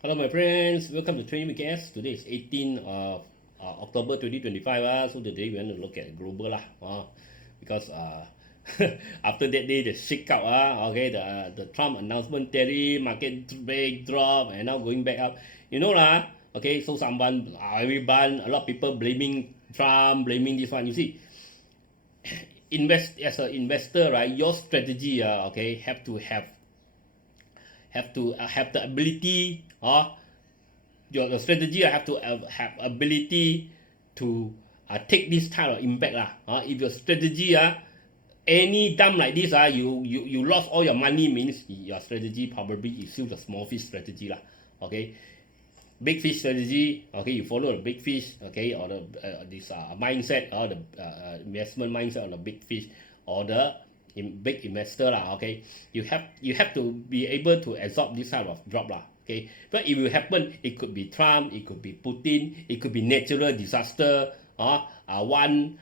Hello, my friends. Welcome to Training Weekends. Today is 18th of October 2025. So today we want to look at global because after that day the shake out okay, the Trump announcement tariff market break drop and now going back up. Okay. So everyone, a lot of people blaming Trump, blaming this one. You see, invest as an investor, right? Your strategy, okay, have to have the ability your strategy have to have ability to take this type of impact if your strategy any dump like this you lost all your money, means your strategy probably is still the small fish strategy okay. Big fish strategy, okay, you follow the big fish, okay, or the this mindset or the investment mindset on the big fish or the big investor okay. You have to be able to absorb this type of drop okay. But if it happen, it could be Trump, it could be Putin, it could be natural disaster, one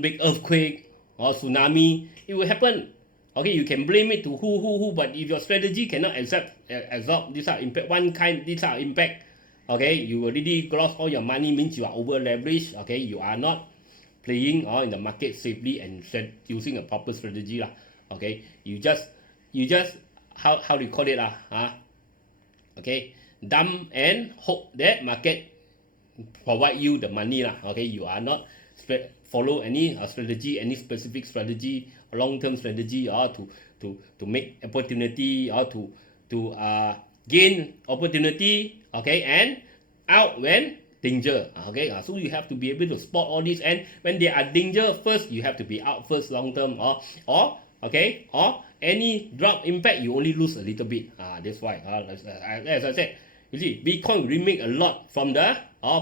big earthquake or tsunami, it will happen. Okay, you can blame it to who, but if your strategy cannot absorb this impact, this impact, okay, you already lost all your money, means you are over leveraged, okay, you are not playing in the market safely and using a proper strategy okay. You just how do you call it okay, dump and hope that market provide you the money okay. You are not follow any strategy, any specific strategy, long-term strategy to make opportunity or to gain opportunity, okay, and out when danger, okay. So you have to be able to spot all this, and when they are danger first, you have to be out first long term, or okay, or any drop impact you only lose a little bit. That's why as I said, you see, Bitcoin will make a lot from the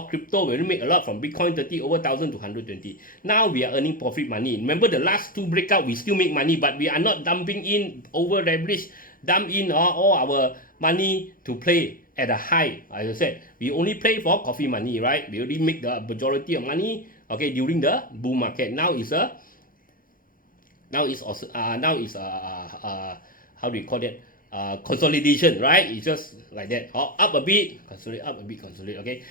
crypto will make a lot from Bitcoin 30 over 1,000 to 120. Now we are earning profit money. Remember the last two breakout, we still make money, but we are not dumping in over leverage, dump in all our money to play at a high. As I said, we only play for coffee money, right? We only make the majority of money, okay, during the bull market. Now is how do you call that? Consolidation, right? It's just like that. Up a bit, consolidate, okay.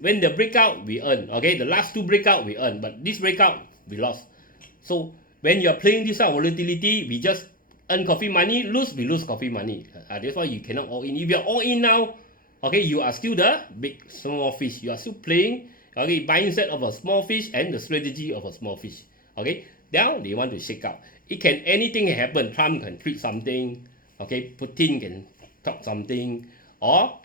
When the breakout we earn, okay. The last two breakout we earn, but this breakout we lost. So when you are playing this volatility, we just earn coffee money, we lose coffee money. That's why you cannot all in. If you are all in now, okay, you are still the big small fish. You are still playing, okay, mindset of a small fish and the strategy of a small fish. Okay, now they want to shake out. Anything can happen. Trump can tweet something, okay, Putin can talk something, or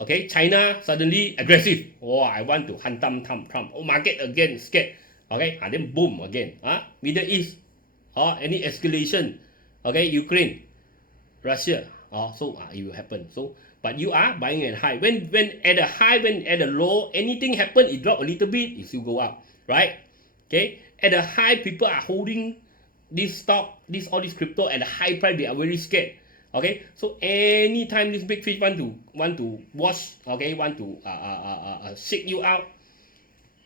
okay, China suddenly aggressive. I want to hunt Trump. Market again scared. Okay, and then boom again. Middle East, any escalation. Okay, Ukraine, Russia. So it will happen. So, but you are buying at high. When at a high, when at a low, anything happen, it drop a little bit, it still go up, right? Okay, at a high, people are holding this stock, all this crypto at a high price. They are very scared. Okay, so anytime this big fish want to wash, okay, want to shake you out,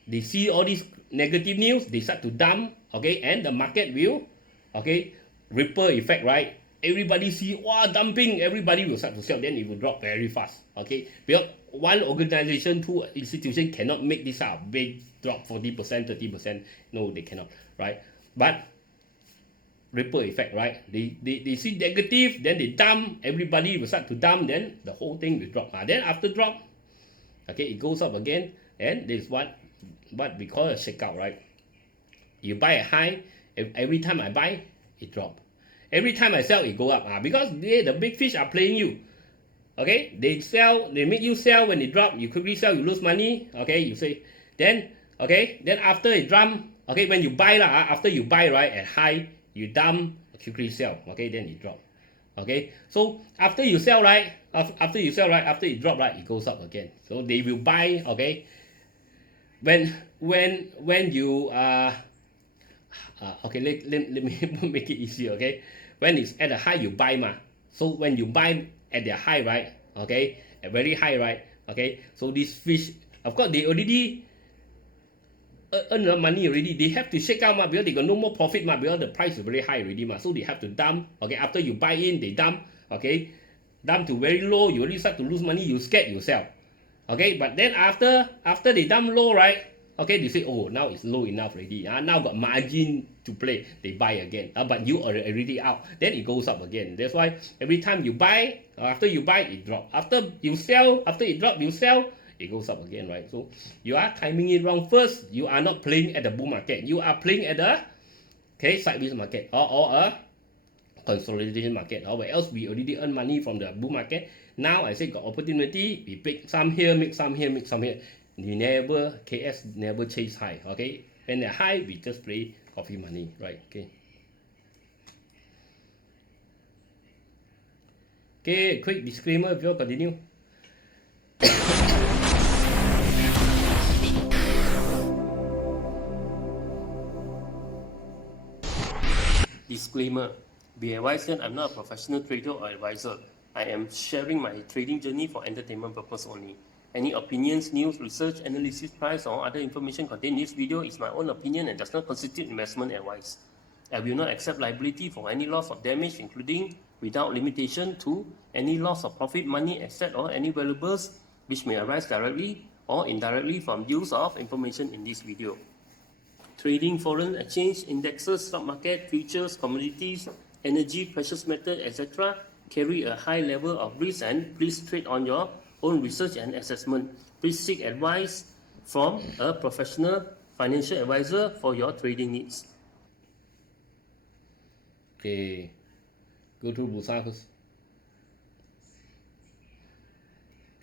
they see all these negative news, they start to dump, okay, and the market will, okay, ripple effect, right? Everybody see dumping, everybody will start to sell, then it will drop very fast, okay. Because one organization, two institution cannot make this big drop 40%, 30%. No, they cannot, right? But ripple effect, right? They see negative, then they dump, everybody will start to dump, then the whole thing will drop. Then after drop, okay, it goes up again, and this is what we call a shakeout, right? You buy a high, every time I buy, it drop. Every time I sell, it go up. Because the big fish are playing you. Okay, they make you sell. When it drop, you quickly sell, you lose money. Okay, you say, then after it drop, okay, when you buy after you buy, right, at high, you dump, quickly sell, okay, then it drop. Okay, so after you sell, right, after it drop, right, it goes up again. So they will buy, okay, when you okay, let me make it easy, okay. When it's at a high, you buy so when you buy at the high, right, okay, a very high, right, okay, so this fish, of course, they already earn the money already. They have to shake out because they got no more profit because the price is very high already so they have to dump. Okay, after you buy in, they dump. Okay, dump to very low, you already start to lose money, you scared, you sell. Okay, but then after they dump low, right? Okay, they say, oh, now it's low enough already. Now got margin to play, they buy again. But you are already out, then it goes up again. That's why every time you buy, after you buy, it drop. After you sell, after it drop, you sell, it goes up again, right? So you are timing it wrong. First, you are not playing at the bull market. You are playing at the sideways market or a consolidation market. Or where else we already earn money from the bull market. Now I say got opportunity, we pick some here, make some here, make some here. You never, KS never chase high, okay? When they're high, we just play coffee money, right? Okay, quick disclaimer before continue. Disclaimer. Be advised that I'm not a professional trader or advisor. I am sharing my trading journey for entertainment purpose only. Any opinions, news, research, analysis, price, or other information contained in this video is my own opinion and does not constitute investment advice. I will not accept liability for any loss or damage, including, without limitation to, any loss of profit, money, asset, or any valuables which may arise directly or indirectly from use of information in this video. Trading foreign exchange, indexes, stock market, futures, commodities, energy, precious metal, etc. carry a high level of risk, and please trade on your own research and assessment. Please seek advice from a professional financial advisor for your trading needs. Okay, go to Bursa first.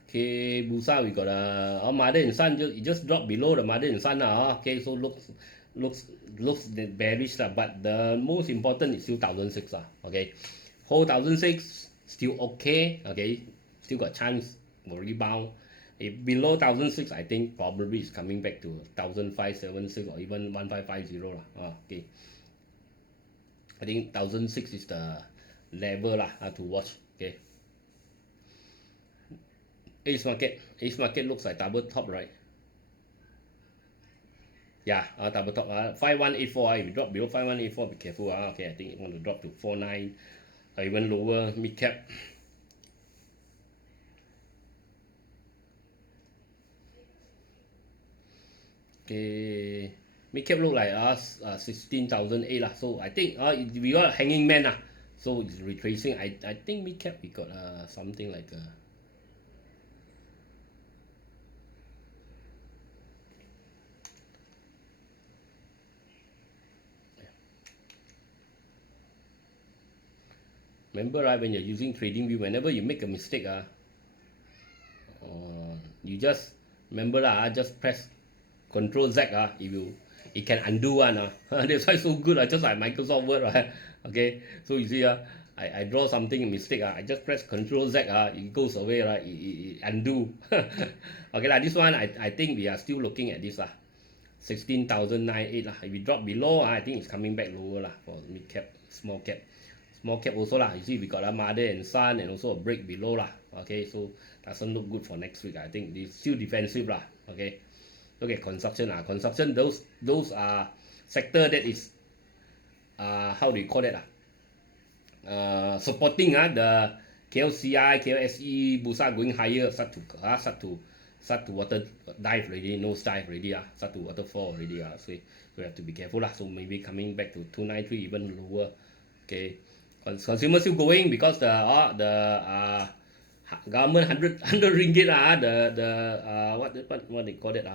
Okay, Bursa we got our mother and son just dropped below the mother and son okay, so looks bearish but the most important is still 1006 okay, whole 1006 still okay, okay, still got chance for rebound. If below 1006, I think probably it's coming back to 1576 or even 1550 okay, I think 1006 is the level to watch. Okay, Ace market looks like double top, right? Yeah, double top. 5184. If you drop below 5184, be careful. Okay, I think it want to drop to 49 or even lower mid cap. Okay, mid cap look like 16,008 so I think we got hanging man so it's retracing. I think mid cap we got something like remember, right, when you're using trading view, whenever you make a mistake, you just remember just press Control Z, it can undo one. That's why it's so good. Just like Microsoft Word, right? Okay, so you see, I draw something a mistake, I just press Control Z, it goes away, right? It undo. Okay, this one I think we are still looking at this 16,098 If we drop below, I think it's coming back lower for mid cap, small cap. Small cap also you see we got a mother and son and also a break below okay, so doesn't look good for next week. I think it's still defensive okay. Look at construction those are sector that is how do you call that supporting the KLCI, KLSE, Bursa going higher, start to water dive already, nose dive already, start to waterfall already, so we have to be careful so maybe coming back to 293, even lower. Okay, consumer still going because the government 100 ringgit what they call it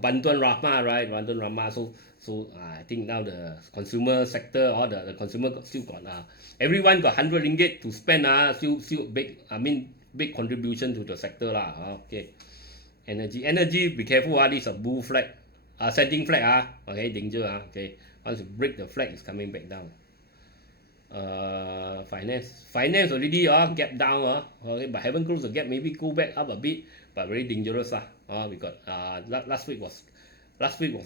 Bantuan Rahmah, right? Bantuan Rahmah. So I think now the consumer sector or the consumer still got everyone got 100 ringgit to spend still big, big contribution to the sector okay. Energy be careful this is a bull flag, setting flag okay, danger okay, once you break the flag it's coming back down. Finance already gap down okay, but haven't closed the gap, maybe go back up a bit, but very dangerous we got last week was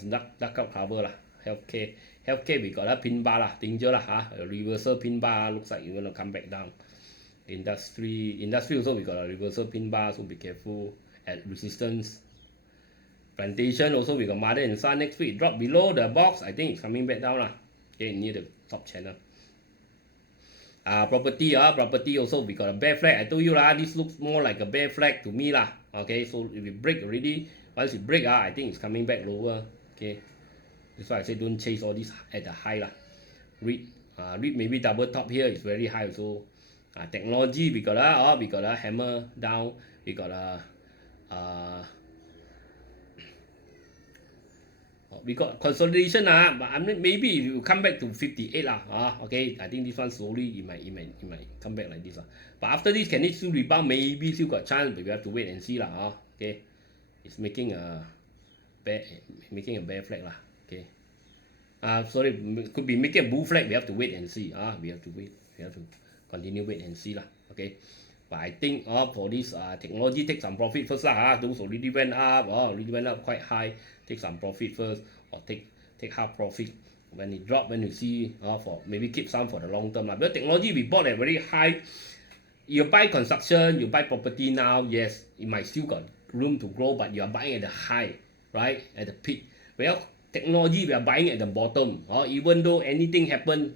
duck up cover healthcare we got a pin bar danger a reversal pin bar, looks like you're gonna come back down. Industry also we got a reversal pin bar, so be careful at resistance. Plantation also we got mother and son next week, drop below the box, I think it's coming back down okay, near the top channel. property property also we got a bear flag. I told you lah, this looks more like a bear flag to me lah. Okay, so if it break already, once it break I think it's coming back lower. Okay, that's why I say don't chase all this at the high lah. Read maybe double top here is very high also. Technology we got a hammer down, we got a we got consolidation but I mean maybe if you come back to 58 okay, I think this one slowly it might come back like this but after this can it still rebound? Maybe still got chance, but we have to wait and see okay, it's making a bear flag okay, sorry, could be making a bull flag. We have to wait and see we have to continue wait and see okay. But I think for this technology, take some profit first those already went up quite high, take some profit first, or take half profit when it drop, when you see for maybe keep some for the long term but technology we bought at very high. You buy construction, you buy property now, yes, it might still got room to grow, but you are buying at the high, right, at the peak. Well, technology we are buying at the bottom even though anything happen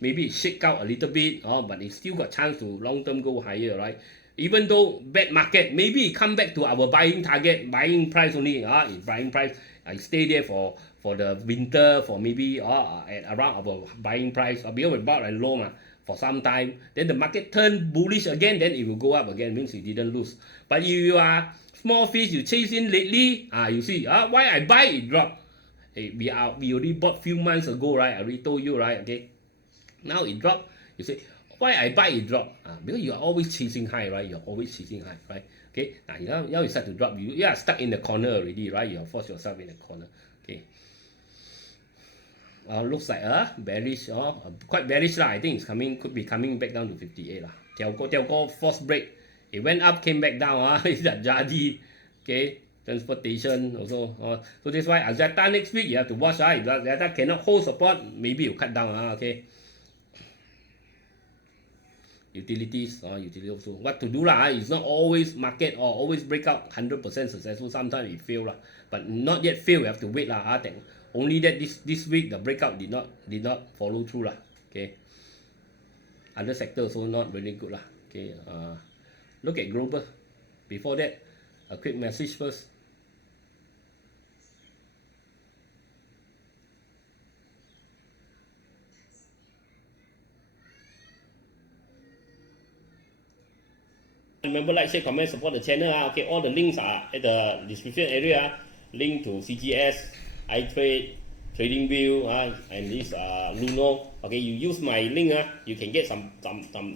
maybe it shake out a little bit but it still got chance to long term go higher, right? Even though bad market, maybe it come back to our buying target, buying price only it's buying price. I stay there for the winter, for maybe at around our buying price because we bought at low for some time, then the market turn bullish again, then it will go up again, means you didn't lose. But if you are small fish, you chase in lately you see why I buy it drop. Hey, we already bought few months ago, right? I already told you, right? Okay, now it dropped, you say why I buy it drop because you are always chasing high, right? You're always chasing high, right? Okay, now you start to drop, you are stuck in the corner already, right? You have forced yourself in the corner. Okay, looks like bearish quite bearish I think it's could be coming back down to 58 Telco force break, it went up, came back down it's that Jadi. Okay, transportation also so that's why Azeta next week you have to watch if Azeta cannot hold support, maybe you cut down okay. Utilities also what to do it's not always market or always break out 100% successful, sometimes it fail but not yet fail, we have to wait only that this week the breakout did not follow through okay. Other sectors also not really good okay. Look at global. Before that, a quick message first. Remember, like, share, comment, support the channel okay, all the links are at the description area. Link to CGS, iTrade, TradingView and this Luno. Okay, you use my link you can get some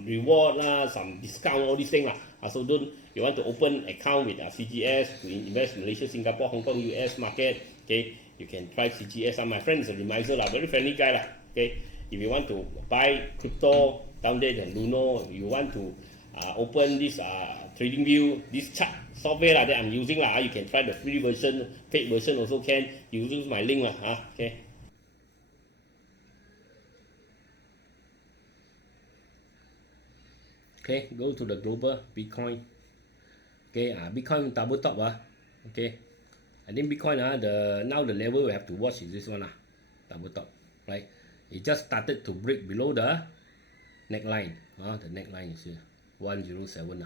reward some discount, all these things so don't, you want to open account with CGS to invest Malaysia, Singapore, Hong Kong, US market, okay, you can try CGS. My friend is a reminder very friendly guy okay. If you want to buy crypto down there, then Luno. You want to open this TradingView, this chart software that I'm using you can try the free version, paid version also can. You use my link okay. Okay, go to the global Bitcoin. Okay, Bitcoin double top okay. I think Bitcoin now the level we have to watch is this one double top, right? It just started to break below the neckline. The neckline is here, 107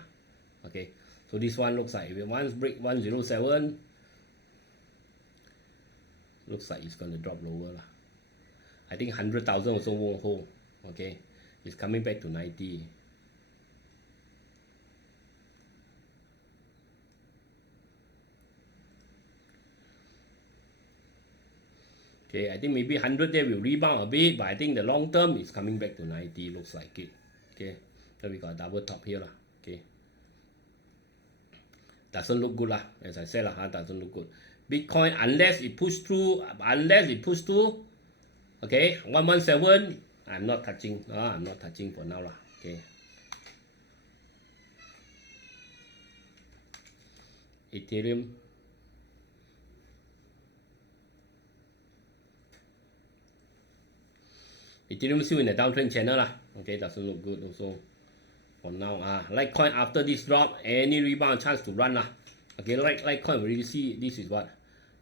okay. So this one looks like if it once break 107, looks like it's going to drop lower I think 100,000 also won't hold. Okay, it's coming back to 90. Okay, I think maybe 100 there will rebound a bit, but I think the long term is coming back to 90, looks like it. Okay, so we got a double top here okay. Doesn't look good as I said doesn't look good. Bitcoin, unless it push through, okay, 117, I'm not touching. I'm not touching for now okay. Ethereum. Ethereum still in the downtrend channel okay, doesn't look good also for now. Litecoin after this drop, any rebound chance to run okay. Litecoin already see this is what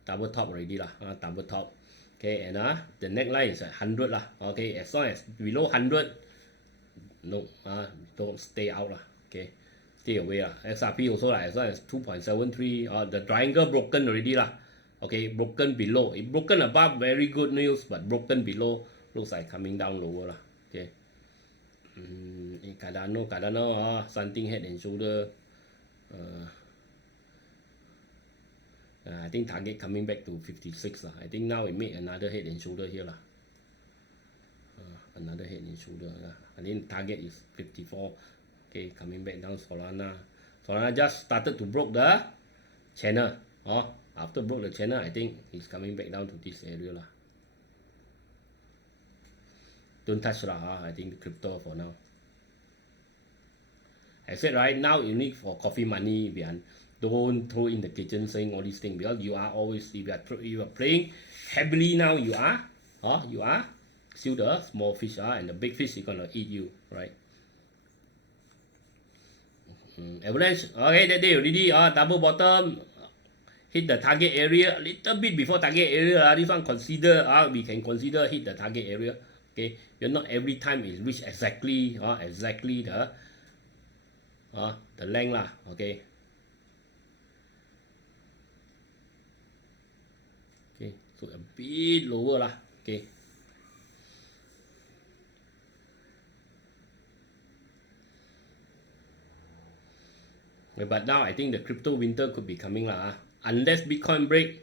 double top already double top okay. And the neckline is at 100 okay. As long as below 100 no, don't stay out lah. Okay, stay away lah. XRP also lah, as long as 2.73, the triangle broken already lah. Okay, broken below. It broken above, very good news, but broken below looks like coming down lower lah. Okay. Cardano, something head and shoulder. I think target coming back to 56 lah. I think now it made another head and shoulder here lah. Another head and shoulder. I think target is 54. Okay, coming back down. Solana just started to broke the channel. After broke the channel, I think it's coming back down to this area lah. Don't touch lah. I think the crypto for now. I said right now you need for coffee money behind. Don't throw in the kitchen saying all these things, because you are always, if you are playing heavily now, you are still the small fish, and the big fish is gonna eat you, right? Avalanche, okay, that day already, double bottom, hit the target area a little bit before target area. This one we can consider hit the target area. Okay, you're not every time is reach exactly the length lah. Okay. Okay, so a bit lower lah. Okay. But now I think the crypto winter could be coming lah. Unless Bitcoin break,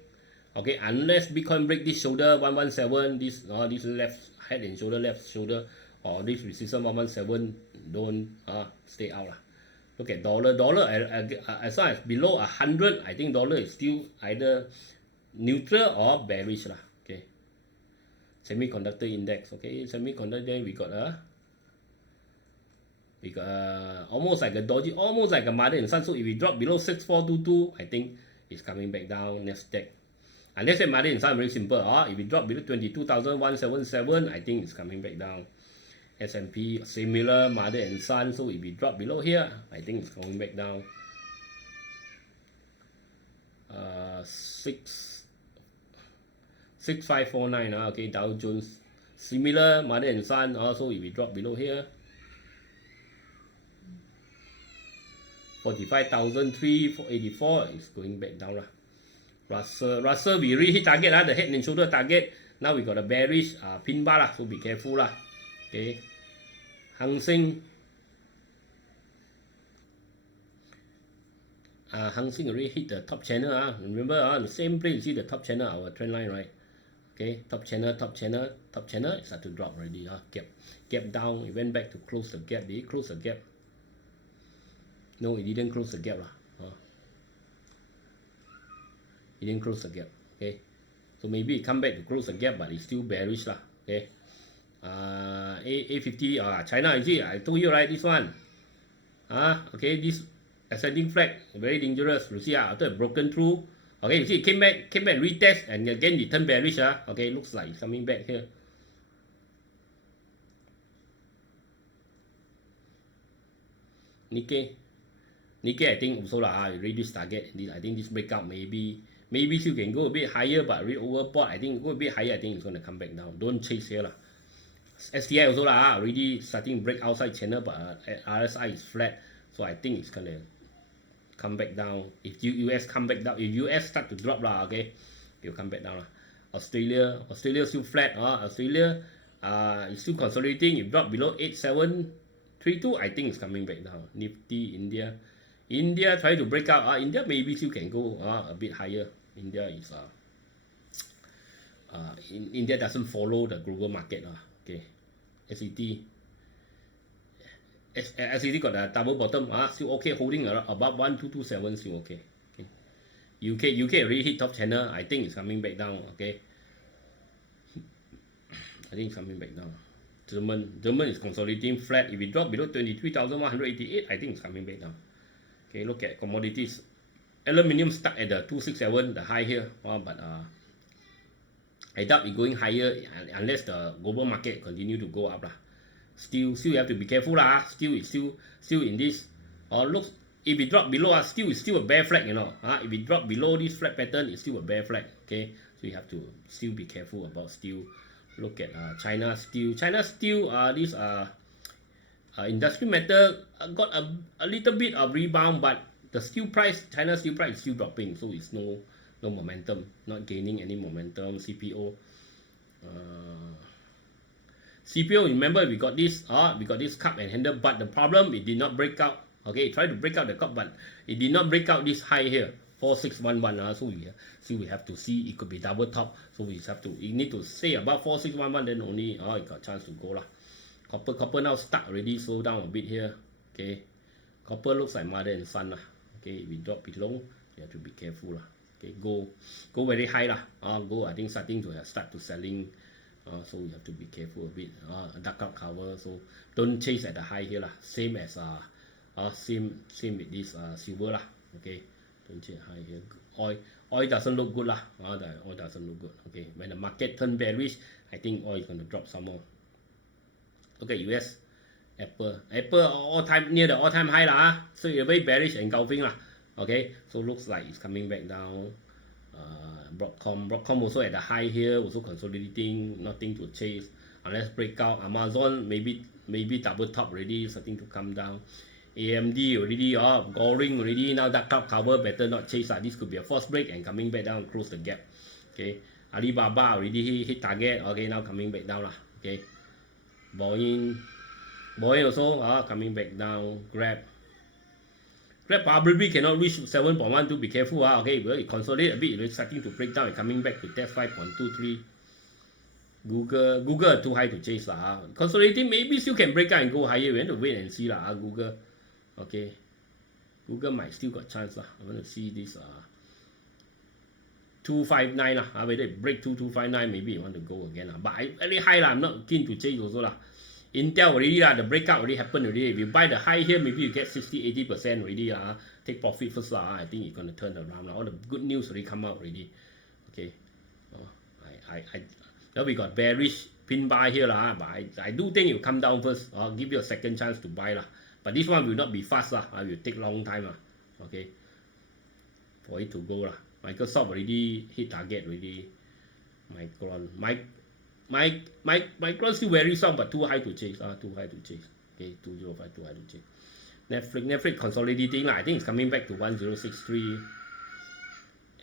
okay, unless Bitcoin break this shoulder 117, this left head and shoulder, left shoulder, or this resistance 117, don't stay out lah. Look at dollar, as long as below 100, I think dollar is still either neutral or bearish lah. Okay, semiconductor index. Okay, semiconductor, we got almost like a doji, almost like a mother and son. So if we drop below 6422, I think it's coming back down. Nasdaq, and let's say mother and son, very simple. If we drop below 22,177, I think it's coming back down. S&P similar, mother and son. So if we drop below here, I think it's coming back down. 6549. Okay, Dow Jones similar, mother and son. Also if we drop below here, 45,384 is going back down lah. Russell we really hit target the head and shoulder target. Now we got a bearish pin bar lah, so be careful lah. Okay, Hang Seng already hit the top channel. Remember the same place you see the top channel, our trend line, right? Okay, top channel, it start to drop already. Gap down, it went back to close the gap. Did it close the gap? No, it didn't close the gap lah. It didn't close the gap. Okay, so maybe it come back to close the gap, but it's still bearish lah. Okay, A50 China, you see, I told you right, this one. Okay, this ascending flag very dangerous. You see, after broken through. Okay, you see, it came back, retest, and again it turned bearish. Okay, looks like it's coming back here. Nikkei, I think also lah. You read this target. I think this breakout maybe still can go a bit higher, but really overbought. I think go a bit higher. I think it's gonna come back down. Don't chase here lah. STI also lah. Already starting break outside channel, but RSI is flat, so I think it's gonna come back down. If US come back down, if US start to drop lah, okay, it'll come back down lah. Australia still flat. Australia is still consolidating. If drop below 8732, I think it's coming back down. Nifty, India try to break out. India maybe still can go a bit higher. India is India doesn't follow the global market. Okay, SET got a double bottom. Still okay, holding above 1227, still okay. UK already hit top channel. I think it's coming back down. Okay, I think it's coming back down. German is consolidating flat. If it drop below 23,188, I think it's coming back down. Okay, look at commodities. Aluminium stuck at the 267, the high here. But I doubt it going higher unless the global market continue to go up lah. Still you have to be careful lah. Still in this. Look, if it drop below, it's still a bear flag, you know. If it drop below this flag pattern, it's still a bear flag. Okay, so you have to still be careful about steel. Look at China steel. This Industry metal got a little bit of rebound, but the steel price, China steel price is still dropping, so it's no momentum, not gaining any momentum. CPO, remember we got this cup and handle, but the problem, it did not break out. Okay, try to break out the cup, but it did not break out this high here, 4611. So we have to see, it could be double top, so we have to, you need to stay above 4611, then only it got chance to go lah. Copper now stuck already, slow down a bit here. Okay, copper looks like mother and son lah. Okay, if we drop below, you have to be careful lah. Okay, go very high lah. I think starting to start to selling. So you have to be careful a bit. Dark out cover, so don't chase at the high here lah. Same as same with this silver lah. Okay, don't chase high here. Oil doesn't look good lah. The oil doesn't look good. Okay, when the market turn bearish, I think oil is gonna drop some more. Okay, US, Apple near the all-time high lah. So you're very bearish engulfing lah. Okay, so looks like it's coming back down. Broadcom also at the high here, also consolidating, nothing to chase unless breakout. Amazon maybe double top already, starting to come down. AMD already goring already, now that top cover, better not chase. This could be a false break and coming back down, close the gap. Okay, Alibaba already hit target. Okay, now coming back down lah. Okay, Boeing also coming back down. Grab probably cannot reach 7.12. Be careful. Okay, well, it consolidate a bit. It's starting to break down and coming back to test 5.23. Google too high to chase lah. Consolidating maybe still can break out and go higher. We have to wait and see lah. Google. Okay, Google might still got chance lah. I want to see this 259 lah. Whether it break 2259, maybe you want to go again lah. But very high lah. I'm not keen to chase also lah. Intel already lah, the breakout already happened already. If you buy the high here, maybe you get 60-80% already lah. Take profit first lah. I think it's gonna turn around lah. All the good news already come out already. Okay. Now we got bearish pin buy here lah. But I do think it will come down first. I'll give you a second chance to buy lah. But this one will not be fast lah. It will take long time lah. Okay. For it to go lah. Microsoft already hit target already. Micron still very strong, but too high to chase. Too high to chase. Okay, 205 too high to chase. Netflix consolidating lah. I think it's coming back to 1063.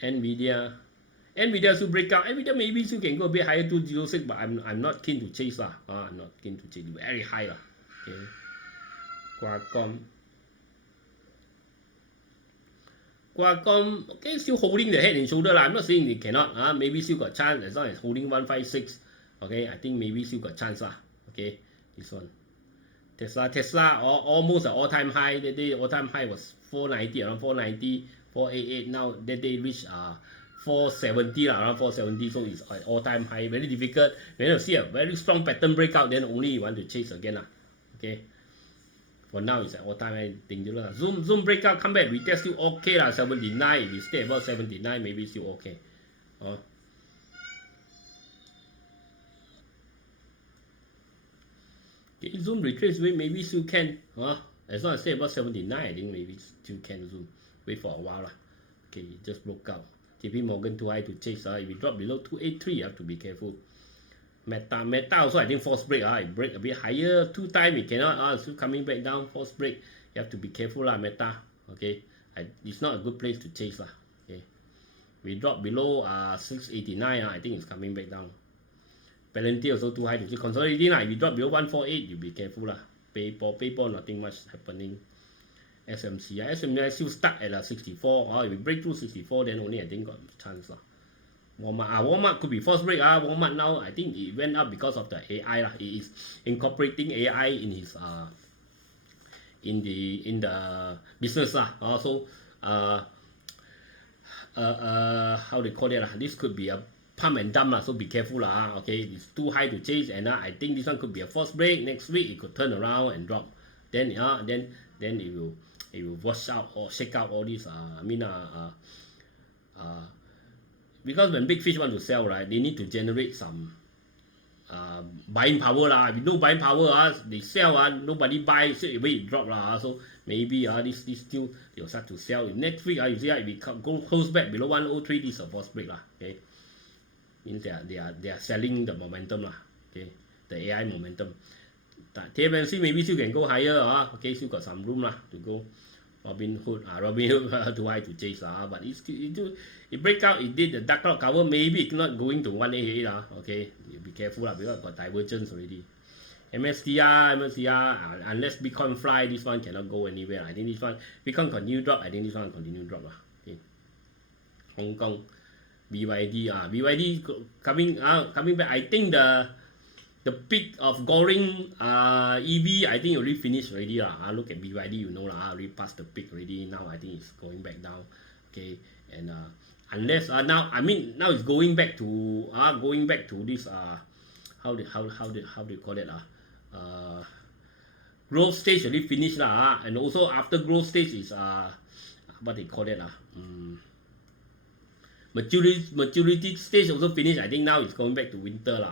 NVIDIA still break out. NVIDIA maybe still can go a bit higher, 206, but I'm not keen to chase lah. I'm not keen to chase. Very high lah. Okay. Qualcomm, okay, still holding the head and shoulder lah. I'm not saying they cannot. Maybe still got chance as long as holding 156. Okay, I think maybe still got chance lah. Okay, this one. Tesla almost an all-time high. That day all-time high was 490, around 490, 488. Now that day reached 470 lah, around 470. So it's an all-time high. Very difficult. When you see a very strong pattern breakout, then only you want to chase again lah. Okay. For now, it's an all-time high, dangerous. Zoom breakout, come back, retest still okay lah, 79. If we stay about 79, maybe still okay. Okay, Zoom retrace rate, maybe still can. As long as stay about 79, I think maybe still can Zoom. Wait for a while lah. Okay, it just broke out. JP Morgan too high to chase. If we drop below 283, you have to be careful. Meta also, I think false break. It break a bit higher 2 times, it cannot. Still coming back down, false break. You have to be careful lah, Meta. Okay, it's not a good place to chase lah. Okay, we drop below 689. I think it's coming back down. Palantir also too high to chase. Consolidating lah. If we drop below 148, you be careful lah. PayPal, nothing much happening. SMCI still stuck at 64. If we break through 64, then only I think got chance lah. Walmart could be false break. Walmart now, I think it went up because of the AI lah. It is incorporating AI in his in the business lah. So how they call it lah? This could be a pump and dump lah. So be careful lah. Okay, it's too high to chase, and I think this one could be a false break. Next week it could turn around and drop. Then it will wash out or shake out all these. Because when big fish want to sell, right, they need to generate some buying power lah. If no buying power, they sell, nobody buy, straight away it drop lah. So maybe this still they'll start to sell. Next week, you see if we go close back below 103, this is a false break lah. Okay, means they are selling the momentum lah. Okay, the AI momentum. TMC maybe still can go higher, okay, still got some room lah to go. Robinhood too high to chase but it break out, it did the dark cloud cover, maybe it's not going to 188 okay, you be careful because got divergence already. MSCI, unless Bitcoin fly, this one cannot go anywhere. I think this one, Bitcoin continue drop, I think this one continue drop okay. Hong Kong, BYD coming back. I think the peak of Goring EV, I think already finished already look at BYD, you know already passed the peak already. Now I think it's going back down, okay. And unless now it's going back to this how do you call it growth stage already finished and also after growth stage is what they call it maturity stage also finished. I think now it's going back to winter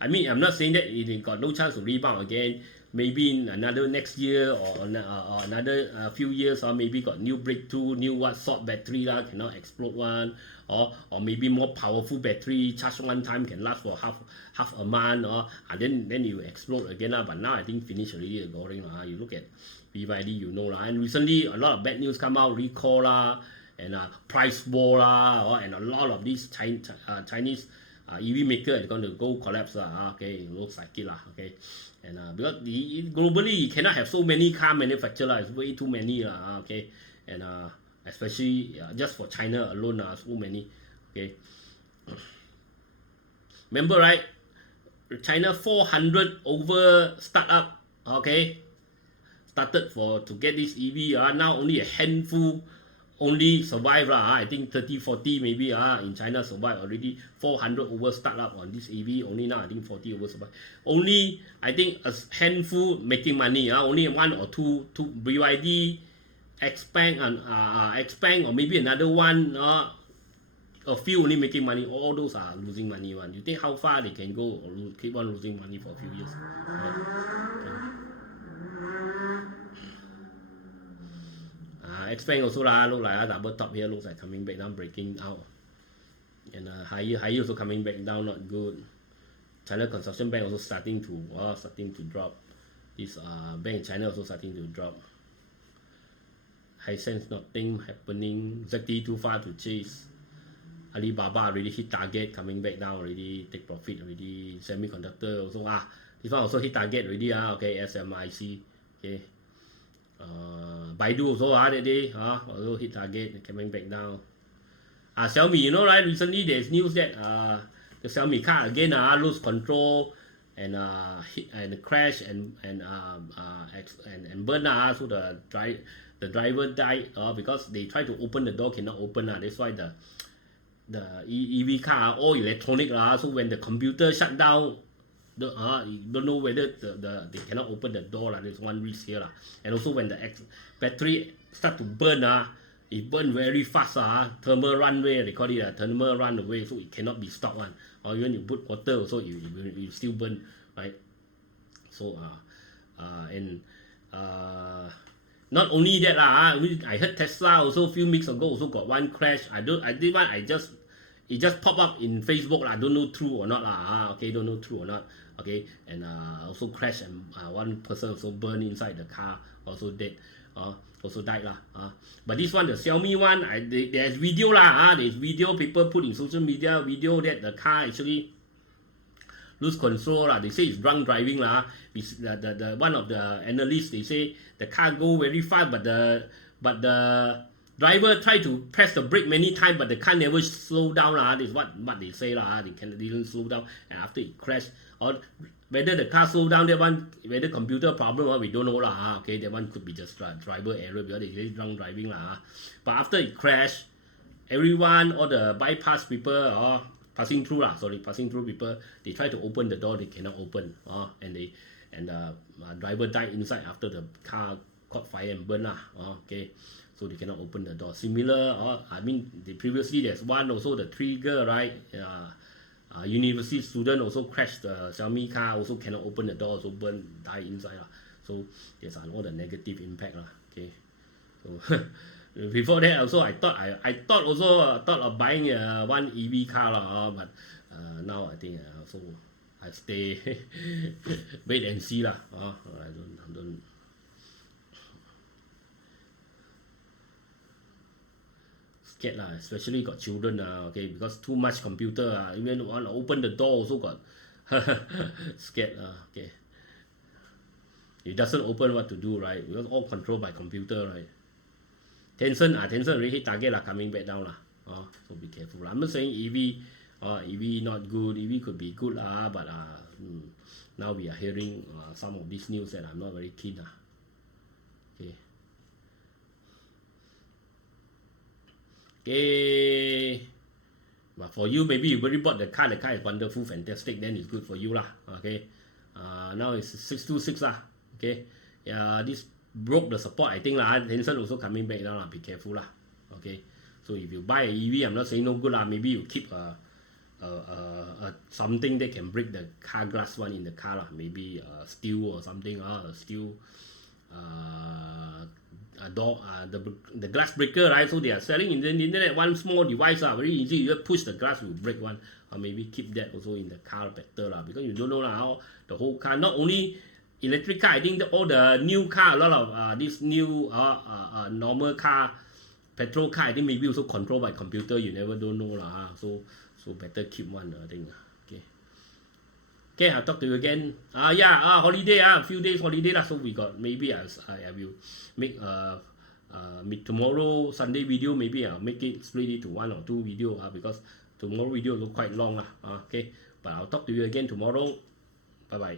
I'm not saying that it got no chance to rebound again. Maybe in another next year or another few years, or maybe got new breakthrough, new sort battery cannot explode one, or maybe more powerful battery, charge one time can last for half a month, and then you explode again but now I think finish already going you look at BYD, you know and recently a lot of bad news come out, recall and price war and a lot of these Chinese EV maker is going to go collapse okay, it looks like it okay. And because globally you cannot have so many car manufacturers, it's way too many okay, and especially just for China alone so many, okay. Remember right, China 400 over startup, okay, started to get this EV now only a handful only survive I think 30-40 maybe in China survive already. 400 over startup on this EV, only now I think 40 over survive. Only I think a handful making money only one or two BYD, Xpeng or maybe another one a few only making money. All those are losing money You think how far they can go or keep on losing money for a few years okay. Xpeng also look like double top here, looks like coming back down, breaking out, and higher also coming back down, not good. China Construction Bank also starting to drop. This bank in China also starting to drop. Hisense nothing happening. ZTE too far to chase. Alibaba already hit target, coming back down already, take profit already. Semiconductor also this one also hit target already okay. SMIC okay. Baidu also that day also hit target, coming back down. Xiaomi, you know right, recently there's news that the Xiaomi car again lose control and hit and crash and burn so the driver died because they try to open the door, cannot open that's why the EV car all electronic so when the computer shut down, you don't know whether they cannot open the door there's one risk here and also when the battery start to burn it burn very fast thermal runaway, they call it a thermal runaway, so it cannot be stopped or even you put water also you still burn right. So and not only that I heard Tesla also a few weeks ago also got one crash. It just pop up in Facebook I don't know true or not okay, don't know true or not okay. And also crash and one person also burned inside the car, also dead, also died but this one, the Xiaomi one, there's video there's video people put in social media, video that the car actually lose control they say it's drunk driving the one of the analysts, they say the car go very fast but the driver tried to press the brake many times but the car never slow down this is what they say they didn't slow down, and after it crashed, or whether the car slow down, that one whether computer problem we don't know okay, that one could be just driver error because they say drunk driving but after it crashed, everyone, all the bypass people passing through people, they try to open the door, they cannot open and the driver died inside after the car caught fire and burned okay. So they cannot open the door. Similar, previously there's one also, the trigger, right? University student also crashed the Xiaomi car, also cannot open the door, also burn, die inside So there's all the negative impact okay. So before that also I thought of buying one EV car but now I think also I stay wait and see lah. I don't scared lah, especially got children okay, because too much computer even want to open the door also got scared okay. It doesn't open, what to do, right? Because all controlled by computer, right? Tencent already hit target coming back down so be careful. I'm not saying EV not good, EV could be good but now we are hearing some of these news that I'm not very keen okay. But for you, maybe you already bought the car is wonderful, fantastic, then it's good for you lah. Okay, now it's 626 lah. Okay, this broke the support, I think lah. Tencent also coming back down lah. Be careful lah. Okay, so if you buy a EV, I'm not saying no good lah. Maybe you keep something that can break the car glass one in the car lah. Maybe steel or something steel door the glass breaker, right? So they are selling in the internet one small device very easy. You just push the glass, will break one. Or maybe keep that also in the car better lah, because you don't know how the whole car, not only electric car, I think all the new car, a lot of this new normal car, petrol car, I think maybe also controlled by computer. You never don't know lah. So better keep one, I think. Okay, I'll talk to you again. Holiday, few days holiday lah. So we got, maybe I will make tomorrow Sunday video. Maybe I'll make it split it to 1 or 2 video because tomorrow video look quite long lah. Okay, but I'll talk to you again tomorrow. Bye bye.